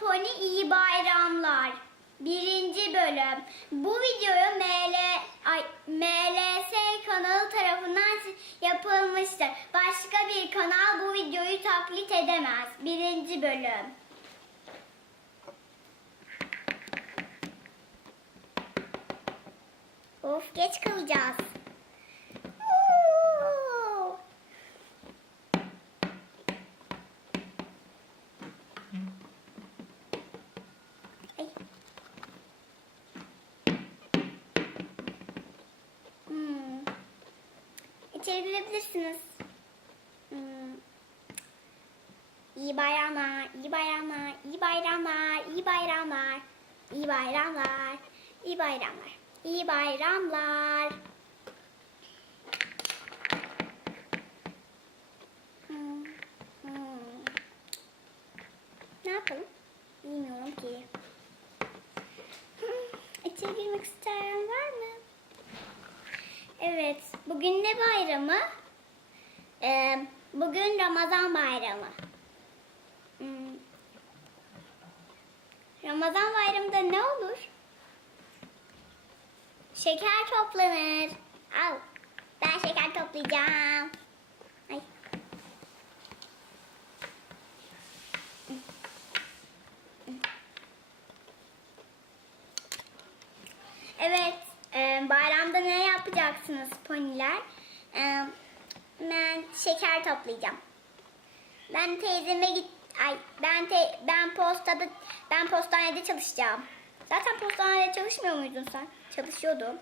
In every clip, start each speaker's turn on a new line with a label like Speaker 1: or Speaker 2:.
Speaker 1: Pony iyi bayramlar. Birinci bölüm. Bu videoyu ML, ay, MLS kanalı tarafından yapılmıştır. Başka bir kanal bu videoyu taklit edemez. Birinci bölüm. Of geç kalacağız. Oo. Ay. Hmm. İçeri girebilirsiniz. Hmm. İyi bayramlar, iyi bayramlar, iyi bayramlar, iyi bayramlar, iyi bayramlar, iyi bayramlar, iyi bayramlar. Hmm. Hmm. Ne yapalım? Bilmiyorum ki. Hmm, İçeri girmek isteyen var mı? Evet. Bugün ne bayramı? Ee, bugün Ramazan bayramı. Hmm. Ramazan bayramında ne olur? Şeker toplanır. Al. Ben şeker toplayacağım. Ay. Evet, e, bayramda ne yapacaksınız poniler? E, ben şeker toplayacağım. Ben teyzeme git ay ben te, ben postada ben postanede çalışacağım. Zaten postanede çalışmıyor muydun sen? Çalışıyordum.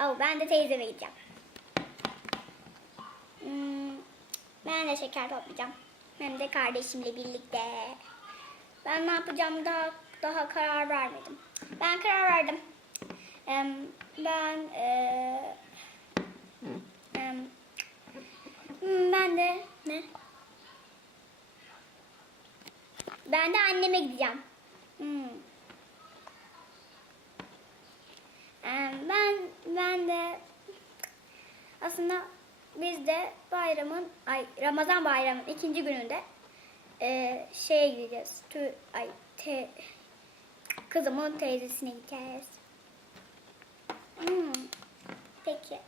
Speaker 1: Oh, ben de teyzeme gideceğim. Hmm, ben de şeker toplayacağım. Hem de kardeşimle birlikte. Ben ne yapacağım daha daha karar vermedim. Ben karar verdim. Ben hmm, ben de ne? Ben de anneme gideceğim. Hmm. Ben ben de aslında biz de bayramın ay Ramazan bayramının ikinci gününde eee şeye gideceğiz. Tü, ay te, kızımın teyzesine gideceğiz. Hmm, Peki.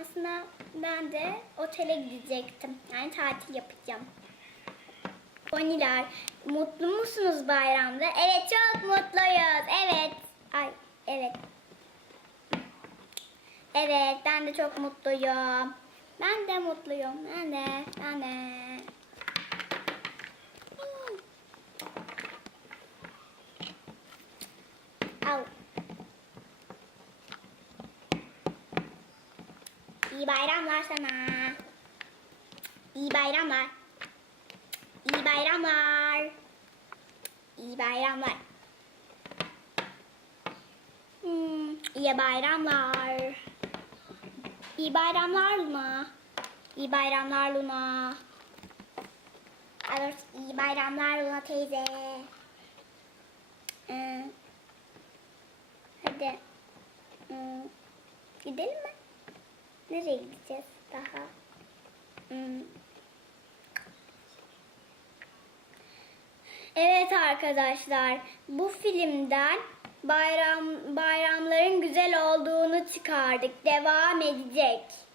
Speaker 1: Aslında ben de otele gidecektim. Yani tatil yapacağım. Poniler, mutlu musunuz bayramda? Evet, çok mutluyuz. Evet. Ay, evet. Evet, ben de çok mutluyum. Ben de mutluyum. Ben de, ben de. Hmm. Au. İyi bayramlar sana. İyi bayramlar. İyi bayramlar. İyi bayramlar. Hmm, iyi bayramlar. İyi bayramlar Luna. İyi bayramlar Luna. Evet, iyi bayramlar Luna teyze. Ee, hadi. Hmm, gidelim mi? Nereye gideceğiz daha? Hmm. Evet arkadaşlar, bu filmden bayram bayramların güzel olduğunu çıkardık. Devam edecek.